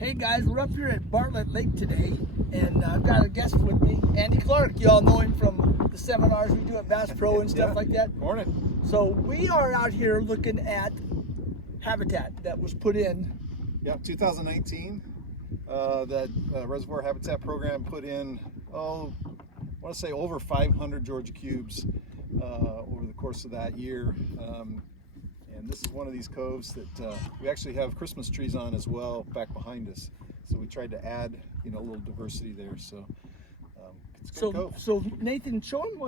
Hey guys, we're up here at Bartlett Lake today, and I've got a guest with me, Andy Clark. You all know him from the seminars we do at Bass Pro and stuff like that. Morning. So we are out here looking at habitat that was put in. Yep, 2019. That reservoir habitat program put in, I want to say over 500 Georgia cubes over the course of that year. And this is one of these coves that we actually have Christmas trees on as well back behind us. So we tried to add, a little diversity there. So it's a good cove. So Nathan, show them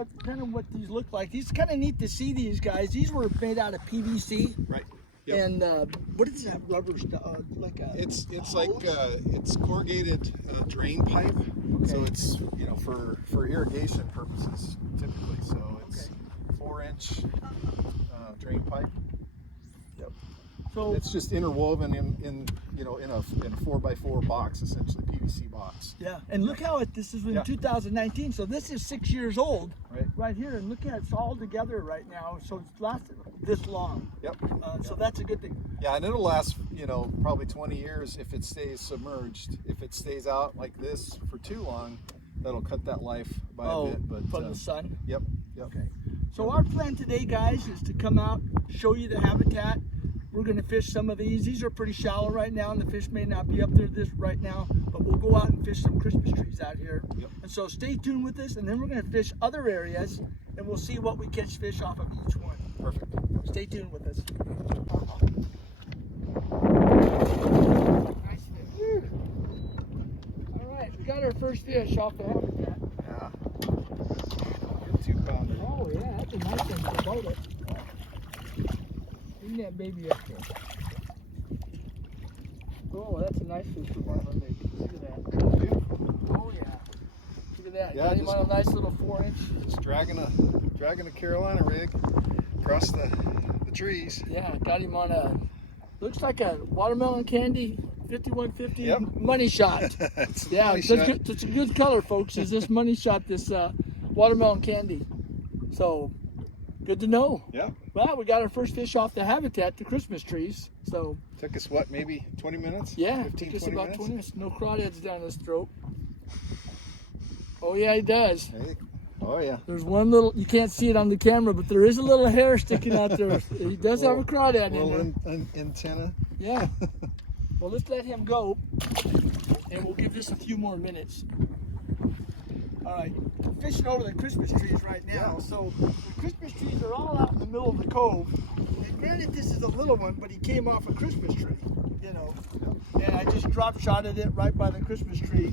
what these look like. These kind of neat to see these guys. These were made out of PVC. Right. Yep. And what is that rubber stuff? It's corrugated drain pipe. Okay. So it's for irrigation purposes typically. So it's 4-inch drain pipe. Yep. So it's just interwoven in a 4x4 box, essentially PVC box. Yeah, and look how this is in 2019. So this is 6 years old, right here, and look at it's all together right now. So it's lasted this long. Yep. So that's a good thing. Yeah, and it'll last probably 20 years if it stays submerged. If it stays out like this for too long, that'll cut that life by a bit. But from the sun. Yep. Okay. So our plan today, guys, is to come out, show you the habitat. We're going to fish some of these. These are pretty shallow right now, and the fish may not be up there right now, but we'll go out and fish some Christmas trees out here. Yep. And so stay tuned with us, and then we're going to fish other areas, and we'll see what we catch fish off of each one. Perfect. Stay tuned with us. Nice fish. All right, we got our first fish off the habitat. Yeah. Good 2-pounder. Oh yeah, that's a nice one for boat it. Bring that baby up there. Oh, that's a nice fish for Bartlett Lake. Look at that. Oh yeah. Look at that. Yeah, got him on a nice little 4-inch. Just dragging a Carolina rig across the trees. Yeah, got him on looks like a watermelon candy 5150 money shot. It's a good color, folks. Is this money shot, this watermelon candy. So good to know. Yeah. Well, we got our first fish off the habitat, the Christmas trees. So took us maybe 20 minutes? Yeah, 15, took us 20 about minutes? 20 minutes. No crawdads down his throat. Oh yeah, he does. Hey. Oh yeah. There's one little, you can't see it on the camera, but there is a little hair sticking out there. He does have a crawdad in there. Little antenna. Yeah. Well, let's let him go, and we'll give this a few more minutes. All right, we're fishing over the Christmas trees right now. So the Christmas trees are all out in the middle of the cove. And granted, this is a little one, but he came off a Christmas tree, And I just drop shotted it right by the Christmas tree.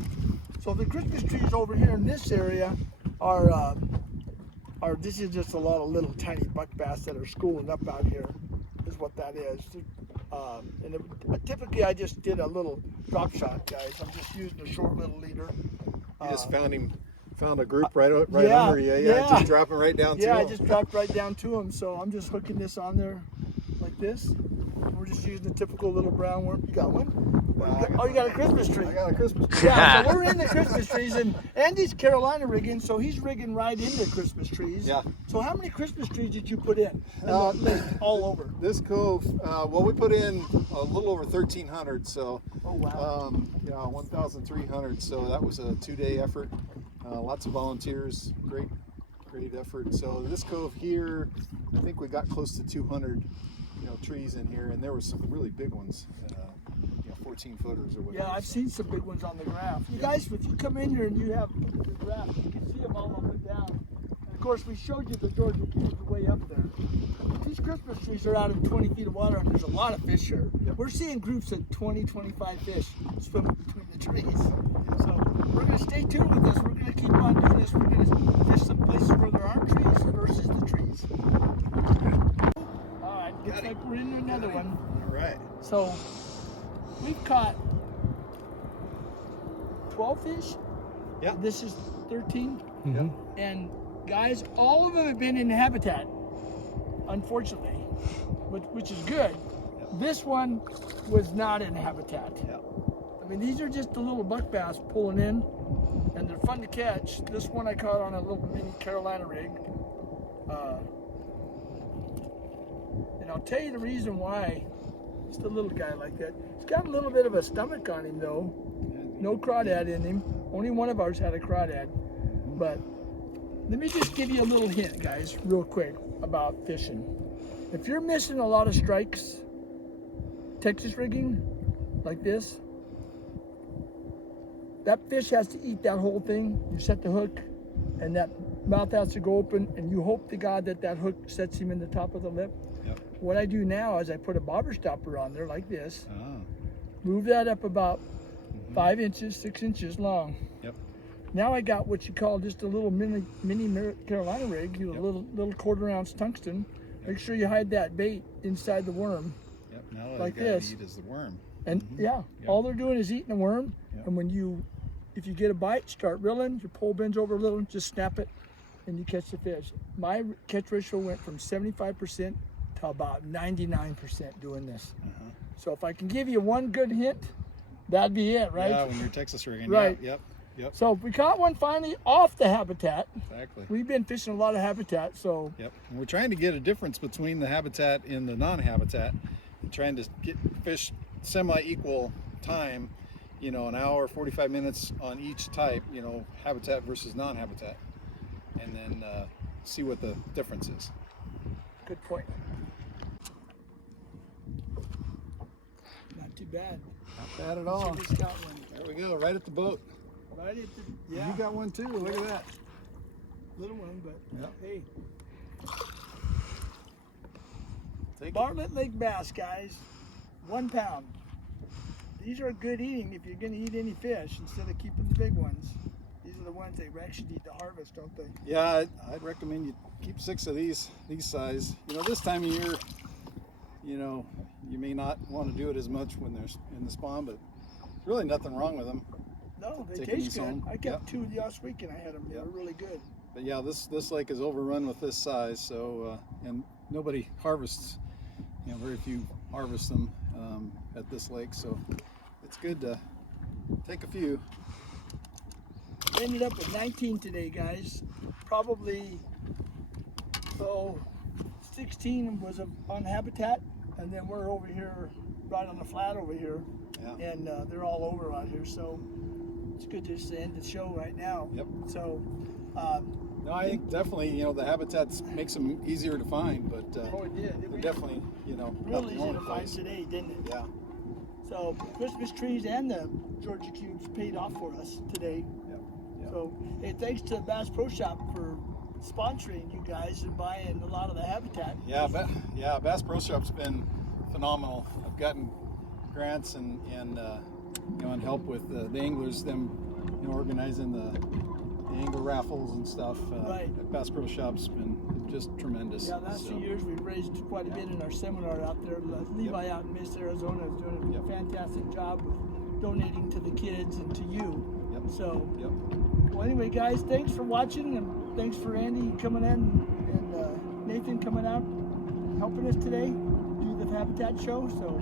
So the Christmas trees over here in this area are this is just a lot of little tiny buck bass that are schooling up out here, is what that is. Typically I just did a little drop shot, guys. I'm just using a short little leader. You just found a group right under you. Yeah, just dropping right down to him. Yeah, I just dropped right down to him. So I'm just hooking this on there like this. We're just using the typical little brown worm. You got one? You got a Christmas tree. I got a Christmas tree. Yeah, so we're in the Christmas trees, and Andy's Carolina rigging, so he's rigging right into Christmas trees. Yeah. So how many Christmas trees did you put in? All over. This cove, we put in a little over 1,300, so 1,300. So that was a 2-day effort. Lots of volunteers, great effort. So this cove here, I think we got close to 200, trees in here, and there were some really big ones, 14 footers or whatever. Yeah, I've seen some big ones on the graph. You guys, if you come in here and you have the graph, you can see them all up and down. And of course, we showed you the Georgia cubes way up there. These Christmas trees are out in 20 feet of water, and there's a lot of fish here. Yep. We're seeing groups of 20, 25 fish swimming between the trees. So we're going to stay tuned with this. We're going to keep on doing this. We're going to fish some places where there aren't trees versus the trees. All right, looks like we're in another one. All right. So we've caught 12 fish. Yeah. This is 13. Mm-hmm. And guys, all of them have been in habitat, unfortunately, which is good. Yep. This one was not in habitat. Yep. I mean, these are just the little buck bass pulling in, and they're fun to catch. This one I caught on a little mini Carolina rig. And I'll tell you the reason why Just a little guy like that. He's got a little bit of a stomach on him though. No crawdad in him. Only one of ours had a crawdad. But let me just give you a little hint, guys, real quick about fishing. If you're missing a lot of strikes, Texas rigging, like this, that fish has to eat that whole thing. You set the hook, and that mouth has to go open, and you hope to God that that hook sets him in the top of the lip. Yep. What I do now is I put a bobber stopper on there like this, Ah. move that up about 5 inches, 6 inches long. Yep. Now I got what you call just a little mini Carolina rig, you know, Yep. little 1/4 ounce tungsten. Make sure you hide that bait inside the worm. Yep. Now all Like you gotta this. eat is the worm. And yeah, Yep. all they're doing is eating the worm. Yep. And if you get a bite, start reeling, your pole bends over a little, just snap it, and you catch the fish. My catch ratio went from 75% to about 99% doing this. So if I can give you one good hint, that'd be it, right? Yeah, when you're Texas rigging. Right. Yep. Yep. So we caught one finally off the habitat. Exactly. We've been fishing a lot of habitat, so Yep. And we're trying to get a difference between the habitat and the non-habitat, and trying to get fish semi-equal time. You know, an hour, 45 minutes on each type. You know, habitat versus non-habitat, and then see what the difference is. good point. Not too bad. Not bad at all. So we got one. There we go, right at the boat. Right at the, yeah, You got one too. Look at that. little one, but Yep. hey. Take it. Bartlett Lake bass, guys, 1 pound. These are good eating if you're going to eat any fish instead of keeping the big ones. These are the ones they actually need to harvest, don't they? Yeah, I'd recommend you keep 6 of these size. You know, this time of year, you know, you may not want to do it as much when they're in the spawn, but there's really nothing wrong with them. No, they Taking taste these good. home. I kept Yep. 2 last week and I had them. They Yep. were really good. But yeah, this lake is overrun with this size, so and nobody harvests. You know, very few harvest them at this lake, so it's good to take a few. We ended up with 19 today, guys. Probably, 16 was on habitat, and then we're over here, right on the flat over here, Yeah. and they're all over out here. So it's good just to end the show right now. Yep. So, No, I think definitely, you know, the habitats makes them easier to find, but oh, it did. they're definitely, you know, Real not the easy only to find place. today, didn't it? Yeah. So Christmas trees and the Georgia cubes paid off for us today. Yep. Yep. So hey, thanks to Bass Pro Shop for sponsoring you guys and buying a lot of the habitat. Yeah, Bass Pro Shop's been phenomenal. I've gotten grants and you know, and help with the anglers, them, you know, organizing the angler raffles and stuff. Right. Bass Pro Shop's been just tremendous. Yeah, last few years we've raised quite a bit in our seminar out there. Levi out in Mesa, Arizona is doing a Yep. fantastic job with donating to the kids and to you. Yep. So, Yep. well, anyway, guys, thanks for watching, and thanks for Andy coming in and Nathan coming out helping us today do the habitat show. So